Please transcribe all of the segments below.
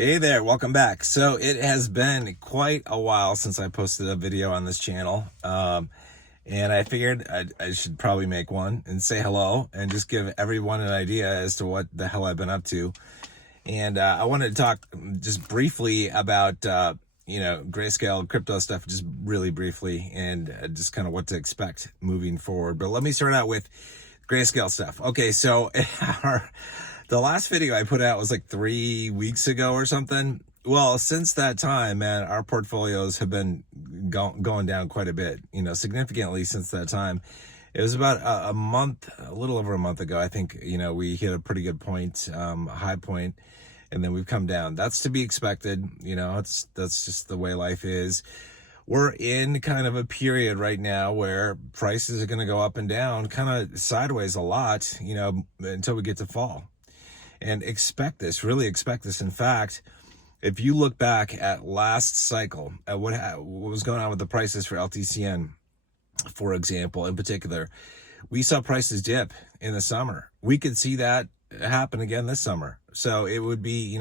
Hey there, welcome back. So it has been quite a while since I posted a video on this channel. And I figured I should probably make one and say hello and just give everyone an idea as to what the hell I've been up to. And I wanted to talk just briefly about, Grayscale crypto stuff, just really briefly, and just kind of what to expect moving forward. But let me start out with Grayscale stuff. Okay, so the last video I put out was like 3 weeks ago or something. Well, since that time, man, our portfolios have been going down quite a bit, significantly since that time. It was about a month, a little over a month ago. I think, we hit a pretty good point, high point, and then we've come down. That's to be expected. That's just the way life is. We're in kind of a period right now where prices are going to go up and down, kind of sideways a lot, until we get to fall. And really expect this. In fact, if you look back at last cycle, at what was going on with the prices for LTCN, for example, in particular, we saw prices dip in the summer. We could see that happen again this summer. So it would be,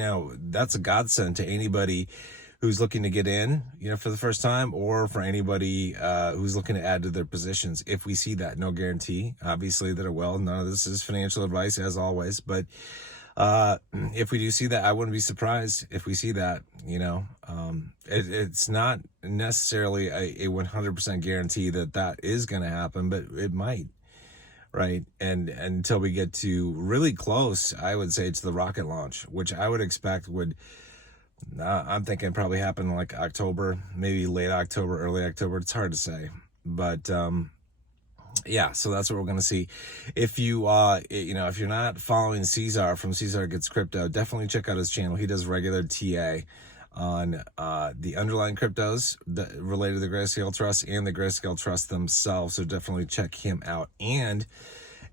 that's a godsend to anybody who's looking to get in, for the first time, or for anybody who's looking to add to their positions. If we see that, no guarantee, obviously, that it will. None of this is financial advice, as always, but if we do see that, I wouldn't be surprised if we see that. It's not necessarily a 100% guarantee that is going to happen, but it might, right? And until we get to really close, I would say, to the rocket launch, which I would expect would, I'm thinking probably happen like October, maybe late October, early October. It's hard to say, but yeah, so that's what we're going to see. If you, if you're not following Cesar from Cesar Gets Crypto, definitely check out his channel. He does regular TA on the underlying cryptos related to the Grayscale Trust and the Grayscale Trust themselves. So definitely check him out. And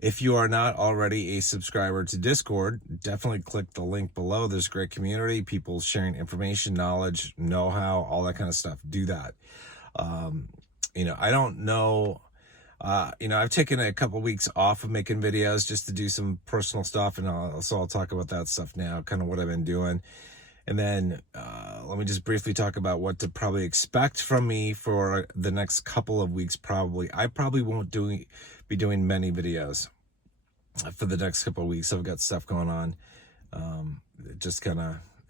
if you are not already a subscriber to Discord, definitely click the link below. There's a great community, people sharing information, knowledge, know-how, all that kind of stuff. Do that. I don't know. I've taken a couple weeks off of making videos just to do some personal stuff, and I'll talk about that stuff now, kind of what I've been doing. And then let me just briefly talk about what to probably expect from me for the next couple of weeks. I probably won't be doing many videos for the next couple of weeks. I've got stuff going on.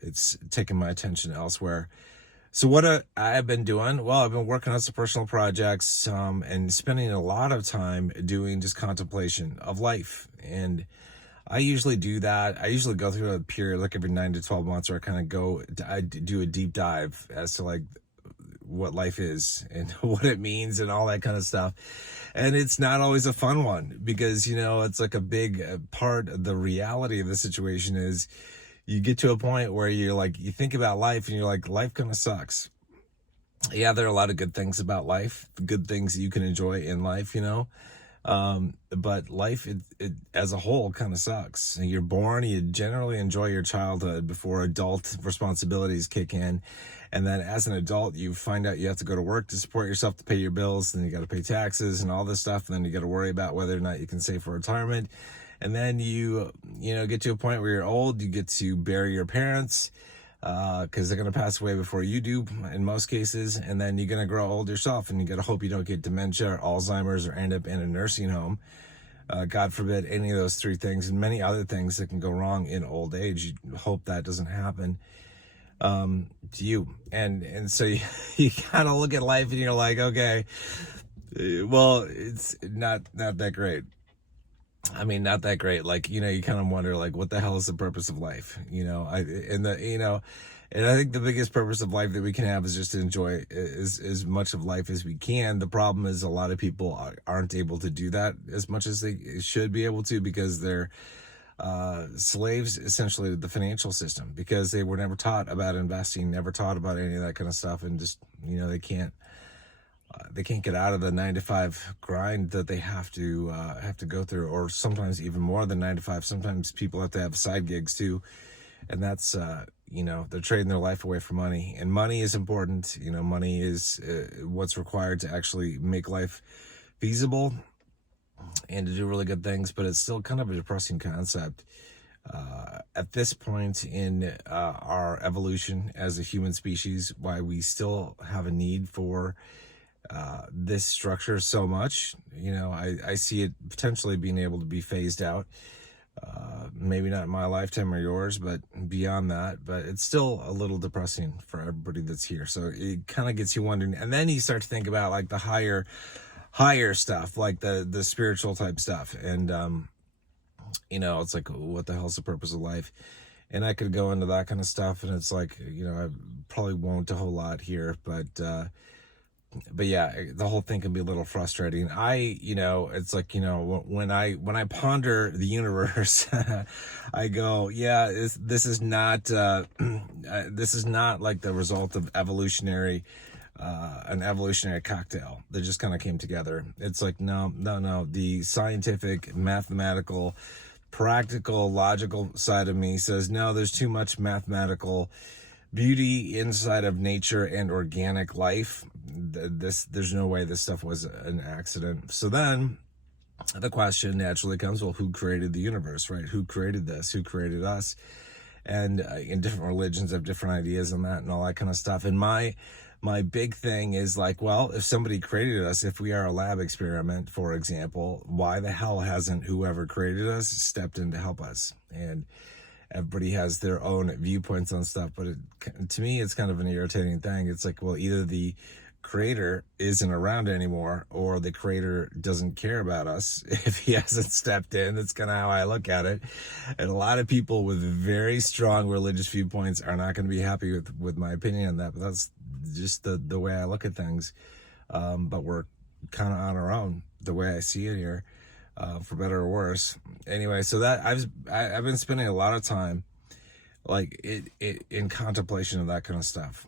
It's taking my attention elsewhere. So what I've been doing, well, I've been working on some personal projects and spending a lot of time doing just contemplation of life. And I usually do that. I usually go through a period like every 9 to 12 months where I do a deep dive as to like what life is and what it means and all that kind of stuff. And it's not always a fun one because, it's like a big part of the reality of the situation is you get to a point where you think about life and you're like, life kind of sucks. Yeah, there are a lot of good things about life, good things that you can enjoy in life, but life it as a whole kind of sucks. You're born, you generally enjoy your childhood before adult responsibilities kick in. And then as an adult, you find out you have to go to work to support yourself, to pay your bills, and then you got to pay taxes and all this stuff. And then you got to worry about whether or not you can save for retirement. And then you get to a point where you're old, you get to bury your parents because they're going to pass away before you do in most cases. And then you're going to grow old yourself and you got to hope you don't get dementia or Alzheimer's or end up in a nursing home. God forbid any of those three things and many other things that can go wrong in old age. You hope that doesn't happen to you. And so you kind of look at life and you're like, okay, well, it's not that great. I mean, not that great. Like, you kind of wonder, like, what the hell is the purpose of life? And I think the biggest purpose of life that we can have is just to enjoy as much of life as we can. The problem is a lot of people aren't able to do that as much as they should be able to because they're slaves essentially to the financial system because they were never taught about investing, never taught about any of that kind of stuff. And just, they can't get out of the 9 to 5 grind that they have to go through, or sometimes even more than 9 to 5. Sometimes people have to have side gigs too. And that's, they're trading their life away for money, and money is important. Money is what's required to actually make life feasible and to do really good things, but it's still kind of a depressing concept. At this point in our evolution as a human species, why we still have a need for this structure so much. I see it potentially being able to be phased out. Maybe not in my lifetime or yours, but beyond that. But it's still a little depressing for everybody that's here. So it kind of gets you wondering. And then you start to think about like the higher stuff, like the spiritual type stuff. And, it's like, what the hell's the purpose of life? And I could go into that kind of stuff. And it's like, I probably won't a whole lot here, but yeah, the whole thing can be a little frustrating. It's like, when I ponder the universe, I go, yeah, this is not this is not like the result of an evolutionary cocktail that just kind of came together. It's like, no. The scientific, mathematical, practical, logical side of me says, no, there's too much mathematical beauty inside of nature and organic life. There's no way this stuff was an accident. So then the question naturally comes, well, who created the universe, right? Who created this? Who created us? And in different religions have different ideas on that and all that kind of stuff. And my big thing is like, well, if somebody created us, if we are a lab experiment, for example, why the hell hasn't whoever created us stepped in to help us? And everybody has their own viewpoints on stuff, but to me, it's kind of an irritating thing. It's like, well, either the creator isn't around anymore or the creator doesn't care about us if he hasn't stepped in. That's kind of how I look at it. And a lot of people with very strong religious viewpoints are not going to be happy with my opinion on that, but that's just the way I look at things. But we're kind of on our own, the way I see it here. For better or worse. Anyway, so that I've been spending a lot of time like in contemplation of that kind of stuff,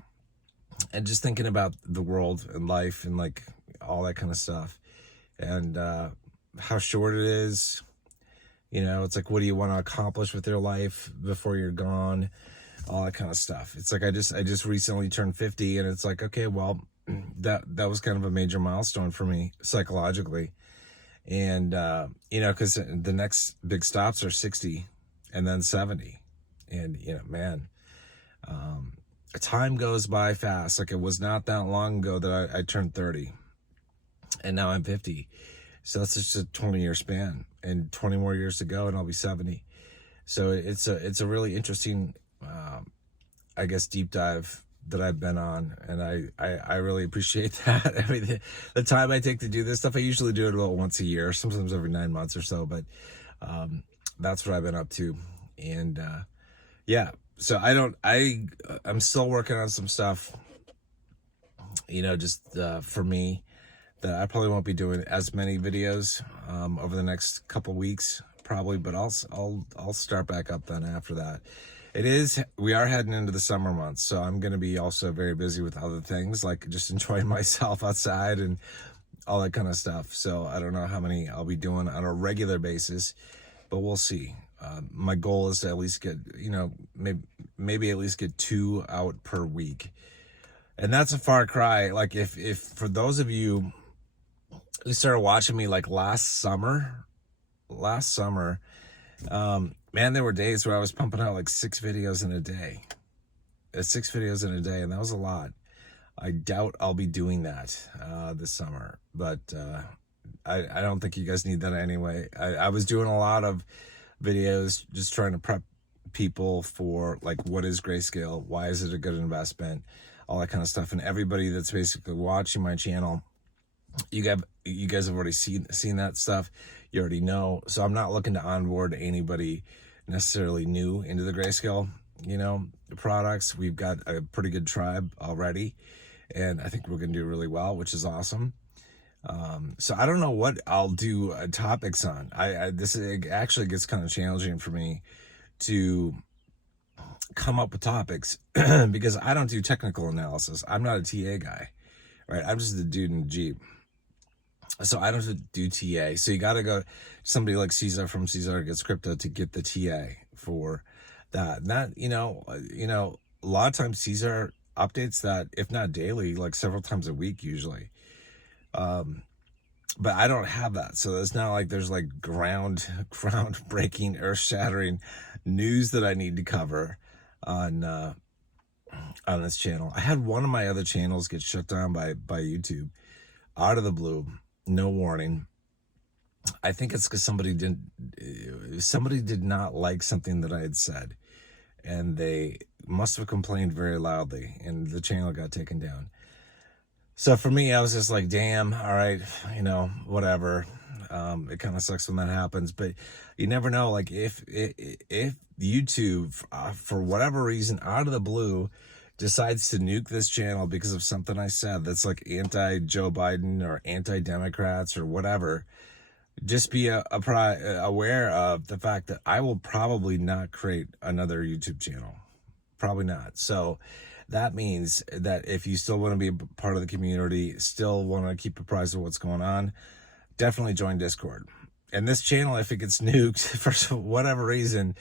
and just thinking about the world and life and like all that kind of stuff, and how short it is. It's like, what do you want to accomplish with your life before you're gone? All that kind of stuff. It's like I just recently turned 50, and it's like, okay, well, that was kind of a major milestone for me psychologically. And, because the next big stops are 60 and then 70. And, man, time goes by fast. Like, it was not that long ago that I turned 30 and now I'm 50. So that's just a 20-year span and 20 more years to go and I'll be 70. So it's a really interesting, I guess, deep dive that I've been on, and I really appreciate that. I mean, the time I take to do this stuff, I usually do it about once a year, sometimes every 9 months or so, but that's what I've been up to. And yeah, so I'm still working on some stuff, just for me, that I probably won't be doing as many videos over the next couple weeks, probably, but I'll start back up then after that. We are heading into the summer months, so I'm going to be also very busy with other things, like just enjoying myself outside and all that kind of stuff. So I don't know how many I'll be doing on a regular basis, but we'll see. My goal is to at least get, maybe at least get 2 out per week. And that's a far cry. Like if for those of you who started watching me like last summer, man, there were days where I was pumping out like 6 videos in a day. 6 videos in a day, and that was a lot. I doubt I'll be doing that this summer, but I don't think you guys need that anyway. I was doing a lot of videos just trying to prep people for like, what is Grayscale? Why is it a good investment? All that kind of stuff. And everybody that's basically watching my channel, you guys have already seen that stuff. You already know. So I'm not looking to onboard anybody necessarily new into the Grayscale, products. We've got a pretty good tribe already, and I think we're going to do really well, which is awesome. So I don't know what I'll do topics on. It actually gets kind of challenging for me to come up with topics because I don't do technical analysis. I'm not a TA guy, right? I'm just the dude in the Jeep. So I don't do TA. So you got to go somebody like Caesar from Caesar Gets Crypto to get the TA for that. And that, a lot of times Caesar updates that, if not daily, like several times a week usually. But I don't have that. So it's not like there's like groundbreaking, earth shattering news that I need to cover on this channel. I had one of my other channels get shut down by YouTube out of the blue, no warning. I think it's because somebody did not like something that I had said, and they must have complained very loudly, and the channel got taken down. So for me, I was just like, damn, all right, whatever. It kind of sucks when that happens, but you never know. Like if YouTube, for whatever reason, out of the blue, decides to nuke this channel because of something I said that's like anti-Joe Biden or anti-Democrats or whatever, just be aware of the fact that I will probably not create another YouTube channel. Probably not. So that means that if you still want to be a part of the community, still want to keep apprised of what's going on, definitely join Discord. And this channel, if it gets nuked for whatever reason,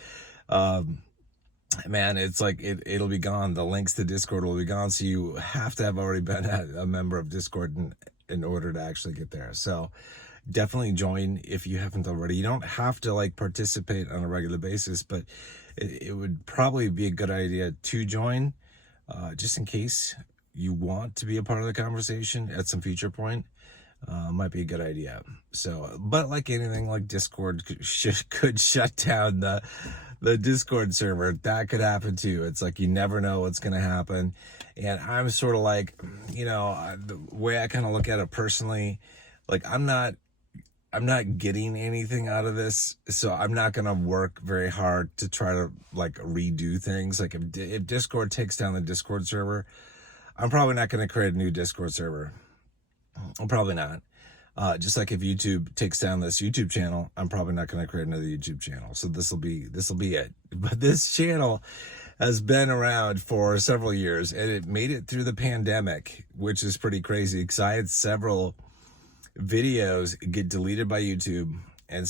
man, it's like it'll be gone. The links to Discord will be gone. So you have to have already been a member of Discord in order to actually get there. So definitely join if you haven't already. You don't have to like participate on a regular basis, but it would probably be a good idea to join, just in case you want to be a part of the conversation at some future point. Might be a good idea. So, but like anything, like Discord could shut down the Discord server. That could happen too. It's like you never know what's going to happen. And I'm sort of like, the way I kind of look at it personally, like I'm not getting anything out of this, so I'm not going to work very hard to try to like redo things. Like if Discord takes down the Discord server, I'm probably not going to create a new Discord server. I'm probably not. Just like if YouTube takes down this YouTube channel, I'm probably not going to create another YouTube channel. So this will be it. But this channel has been around for several years, and it made it through the pandemic, which is pretty crazy because I had several videos get deleted by YouTube, and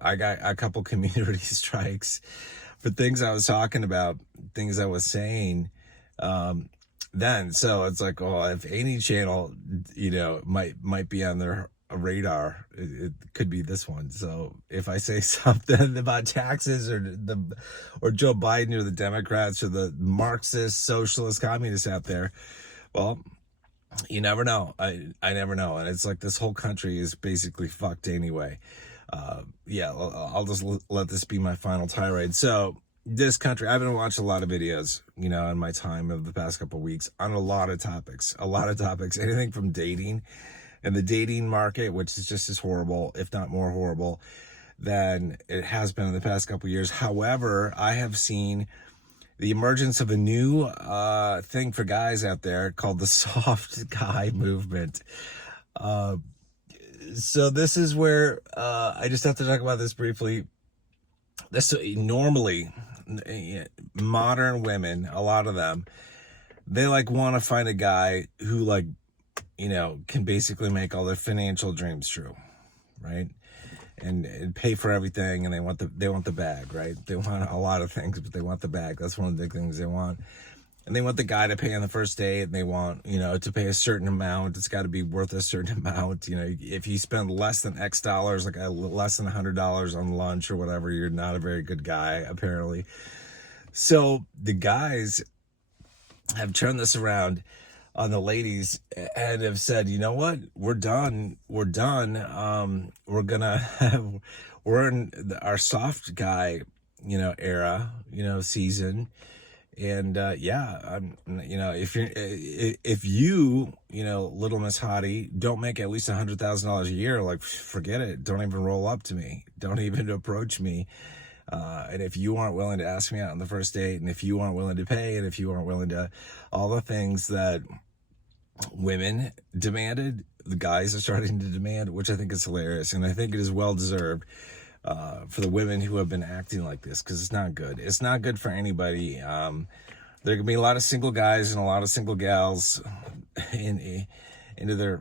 I got a couple community strikes for things I was talking about, things I was saying then. So it's like, oh, if any channel might be on their radar, it could be this one. So if I say something about taxes or Joe Biden or the Democrats or the Marxist, socialist, communists out there, well, you never know. I never know. And it's like this whole country is basically fucked anyway. I'll just let this be my final tirade. So this country, I've been watching a lot of videos, in my time of the past couple of weeks on a lot of topics, anything from dating and the dating market, which is just as horrible, if not more horrible than it has been in the past couple of years. However, I have seen the emergence of a new thing for guys out there called the soft guy movement. So this is where I just have to talk about this briefly. This normally modern women, a lot of them, they like want to find a guy who can basically make all their financial dreams true, right? And pay for everything, and they want the bag, right? They want a lot of things, but they want the bag. That's one of the big things they want. And they want the guy to pay on the first date, and they want, to pay a certain amount. It's got to be worth a certain amount. If you spend less than X dollars, like less than $100 on lunch or whatever, you're not a very good guy, apparently. So the guys have turned this around on the ladies and have said, you know what, we're done. We're in our soft guy, era, season. And if you little Miss Hottie don't make at least $100,000 a year, like forget it. Don't even roll up to me. Don't even approach me. And if you aren't willing to ask me out on the first date, and if you aren't willing to pay, and if you aren't willing to, all the things that women demanded, the guys are starting to demand, which I think is hilarious. And I think it is well deserved for the women who have been acting like this, because it's not good. It's not good for anybody. There can be a lot of single guys and a lot of single gals into their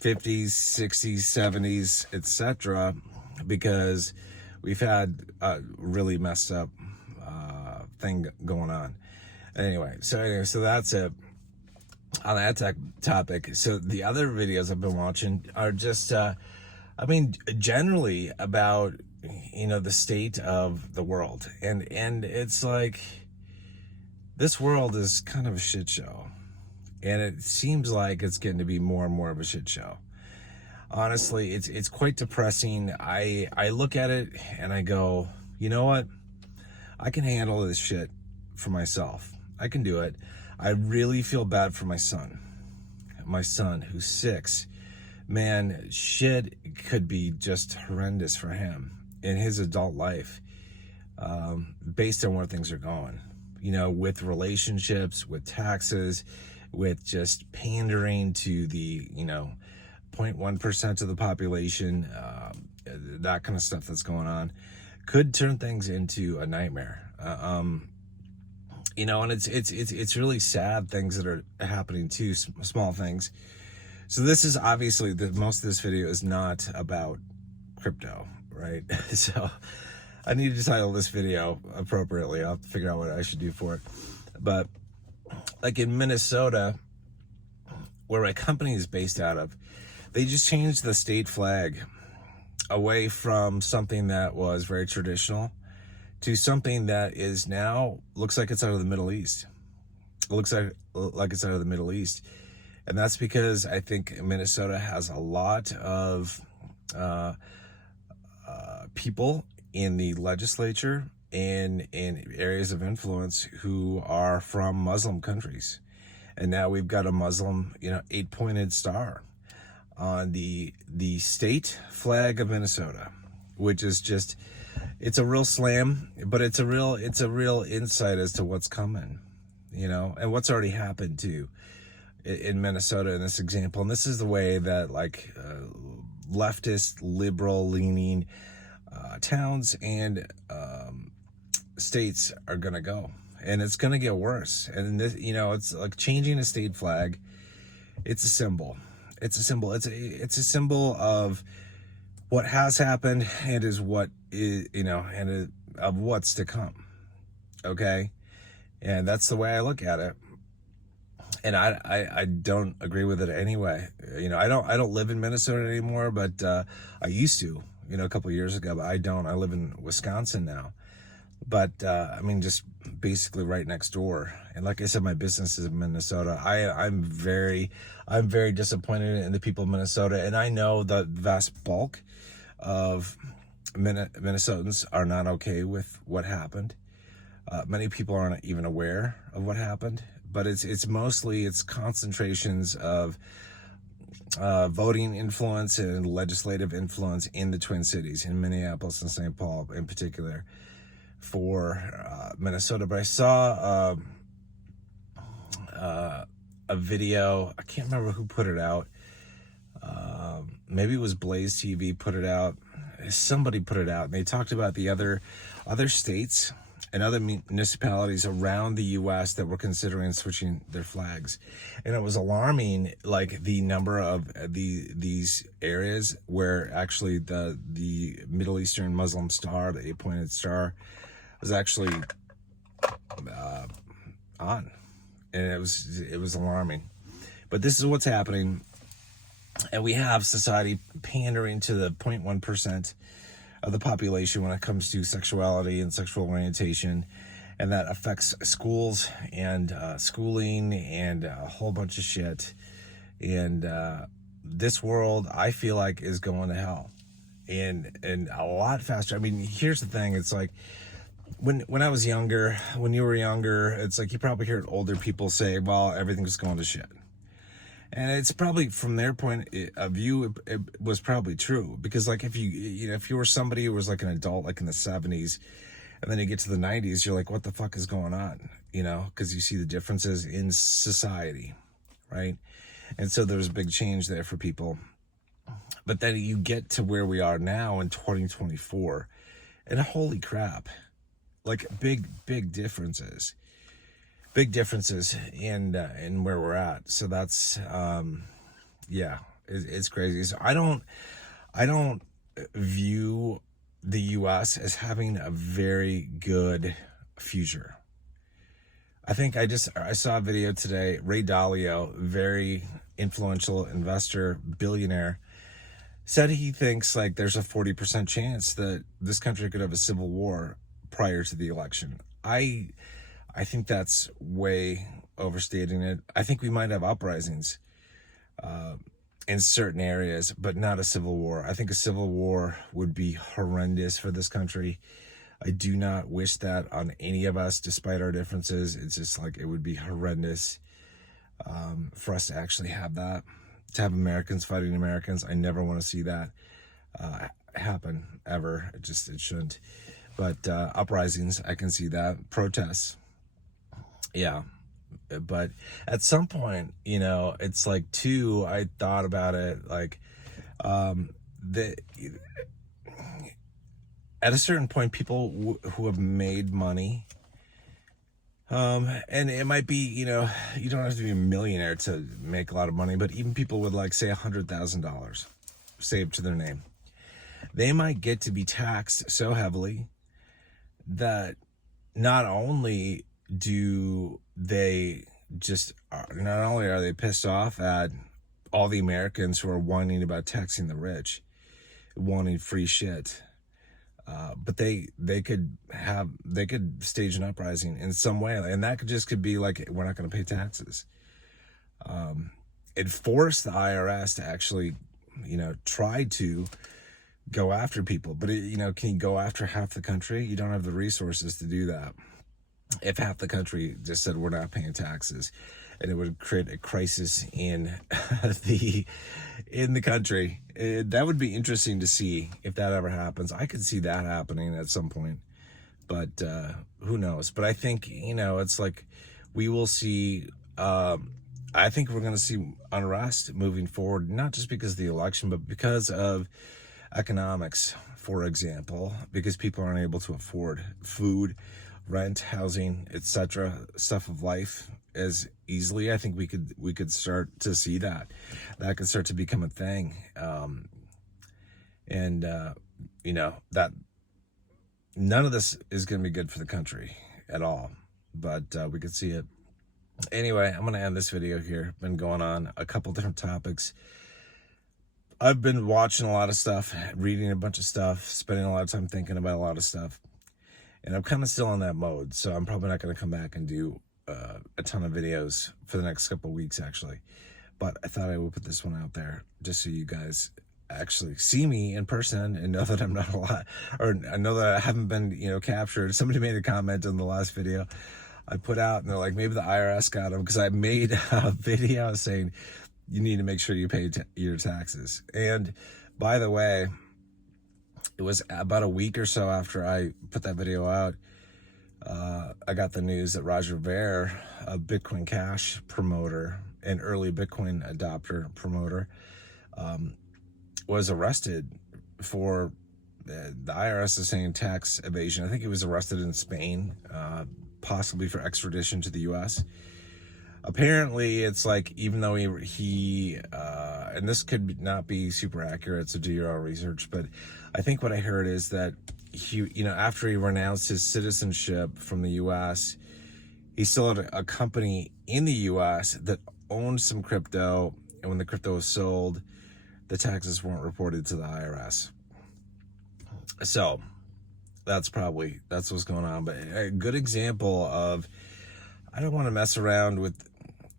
50s, 60s, 70s, etc., because we've had a really messed up thing going on. Anyway, so that's it on that topic. So the other videos I've been watching are just, generally about the state of the world. And it's like, this world is kind of a shit show. And it seems like it's getting to be more and more of a shit show. Honestly, it's quite depressing. I look at it and I go, you know what? I can handle this shit for myself. I can do it. I really feel bad for my son. My son, who's 6. Man, shit could be just horrendous for him in his adult life, based on where things are going. With relationships, with taxes, with just pandering to the 0.1% of the population, that kind of stuff that's going on could turn things into a nightmare. And it's really sad things that are happening too, small things. So this is obviously, most of this video is not about crypto, right? So I need to title this video appropriately. I'll have to figure out what I should do for it. But like in Minnesota, where my company is based out of, they just changed the state flag away from something that was very traditional to something that is now, looks like it's out of the Middle East. It looks like it's out of the Middle East. And that's because I think Minnesota has a lot of people in the legislature and in areas of influence who are from Muslim countries. And now we've got a Muslim, 8-pointed star on the state flag of Minnesota, which is just, it's a real slam, but it's a real insight as to what's coming, and what's already happened too in Minnesota in this example. And this is the way that leftist, liberal leaning towns and states are going to go. And it's going to get worse. And this, it's like changing a state flag. It's a symbol. It's a symbol. It's a symbol of what has happened and is what is, of what's to come. Okay. And that's the way I look at it. And I don't agree with it anyway. I don't live in Minnesota anymore, but I used to, a couple of years ago, but I don't. I live in Wisconsin now. But just basically right next door. And like I said, my business is in Minnesota. I'm very disappointed in the people of Minnesota, and I know the vast bulk of Minnesotans are not okay with what happened. Many people aren't even aware of what happened, but it's mostly concentrations of voting influence and legislative influence in the Twin Cities, in Minneapolis and St. Paul in particular, for Minnesota. But I saw a video. I can't remember who put it out. Maybe it was Blaze TV put it out. Somebody put it out, and they talked about the other states and other municipalities around the U.S. that were considering switching their flags. And it was alarming, like the number of these areas where actually the Middle Eastern Muslim star, the 8-pointed star, was actually on. And it was alarming. But this is what's happening. And we have society pandering to the 0.1% of the population when it comes to sexuality and sexual orientation, and that affects schools and schooling and a whole bunch of shit. And this world, I feel like, is going to hell, and a lot faster. Here's the thing: it's like when I was younger, when you were younger, it's like you probably heard older people say, "Well, everything's going to shit." And it's probably, from their point of view, it was probably true. Because like if you were somebody who was like an adult, like in the 70s, and then you get to the 90s, you're like, what the fuck is going on? Because you see the differences in society, right? And so there's a big change there for people. But then you get to where we are now in 2024, and holy crap, like big differences. Big differences in where we're at. So that's it's crazy. So I don't view the U.S. as having a very good future. I think I saw a video today. Ray Dalio, very influential investor, billionaire, said he thinks like there's a 40% chance that this country could have a civil war prior to the election. I think that's way overstating it. I think we might have uprisings in certain areas, but not a civil war. I think a civil war would be horrendous for this country. I do not wish that on any of us, despite our differences. It's just like it would be horrendous for us to actually have that, to have Americans fighting Americans. I never want to see that happen ever. It shouldn't. But uprisings, I can see that. Protests, yeah. But at some point, it's like too, I thought about it like the at a certain point, people who have made money, and it might be, you don't have to be a millionaire to make a lot of money, but even people with like say $100,000 saved to their name, they might get to be taxed so heavily that not only do they not only are they pissed off at all the Americans who are whining about taxing the rich, wanting free shit, but they could stage an uprising in some way, and that could be like, we're not going to pay taxes. It forced the IRS to actually, try to go after people, but can you go after half the country? You don't have the resources to do that. If half the country just said we're not paying taxes, and it would create a crisis in the country. That would be interesting to see if that ever happens. I could see that happening at some point, but who knows? But I think, it's like we will see. I think we're going to see unrest moving forward, not just because of the election, but because of economics, for example, because people aren't able to afford food, rent, housing, etc., stuff of life as easily. I think we could start to see that could start to become a thing, and that none of this is going to be good for the country at all, but we could see it anyway. I'm going to end this video here. Been going on a couple different topics. I've been watching a lot of stuff, reading a bunch of stuff, spending a lot of time thinking about a lot of stuff. And I'm kind of still in that mode, so I'm probably not going to come back and do a ton of videos for the next couple of weeks, actually. But I thought I would put this one out there just so you guys actually see me in person and know that I'm not a lot, or I know that I haven't been, captured. Somebody made a comment in the last video I put out, and they're like, maybe the IRS got them, because I made a video saying you need to make sure you pay your taxes. And by the way, it was about a week or so after I put that video out, I got the news that Roger Ver, a Bitcoin Cash promoter and early Bitcoin adopter promoter, was arrested for, the IRS is saying, tax evasion. I think he was arrested in Spain, possibly for extradition to the U.S. Apparently, it's like, even though he and this could not be super accurate, so do your own research, but I think what I heard is that he, after he renounced his citizenship from the U.S., he still had a company in the U.S. that owned some crypto, and when the crypto was sold, the taxes weren't reported to the IRS. So that's what's going on. But a good example of, I don't want to mess around with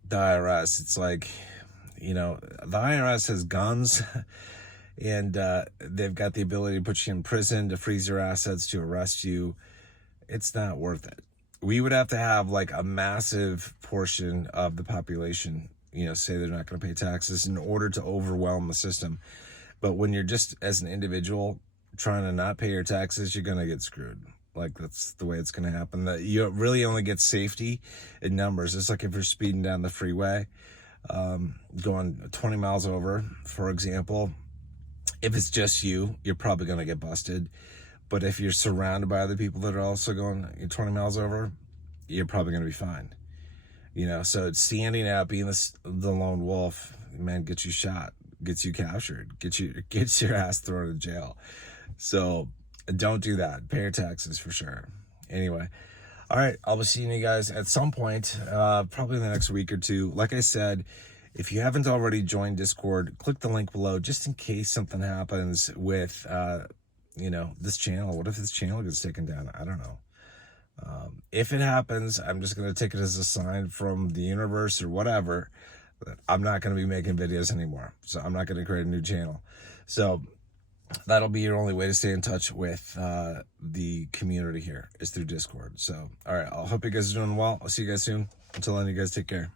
the IRS. It's like, the IRS has guns, and they've got the ability to put you in prison, to freeze your assets, to arrest you. It's not worth it. We would have to have like a massive portion of the population, say they're not going to pay taxes in order to overwhelm the system. But when you're just as an individual trying to not pay your taxes, you're going to get screwed. Like, that's the way it's going to happen. That you really only get safety in numbers. It's like if you're speeding down the freeway, going 20 miles over, for example. If it's just you, you're probably going to get busted. But if you're surrounded by other people that are also going 20 miles over, you're probably going to be fine. So it's standing out, being the lone wolf, man, gets you shot, gets you captured, gets your ass thrown in jail. So don't do that. Pay your taxes for sure. Anyway, all right, I'll be seeing you guys at some point, probably in the next week or two. Like I said, If you haven't already joined Discord, click the link below just in case something happens with, this channel. What if this channel gets taken down? I don't know. If it happens, I'm just going to take it as a sign from the universe or whatever that I'm not going to be making videos anymore. So I'm not going to create a new channel. So that'll be your only way to stay in touch with the community here is through Discord. So, all right, I hope you guys are doing well. I'll see you guys soon. Until then, you guys take care.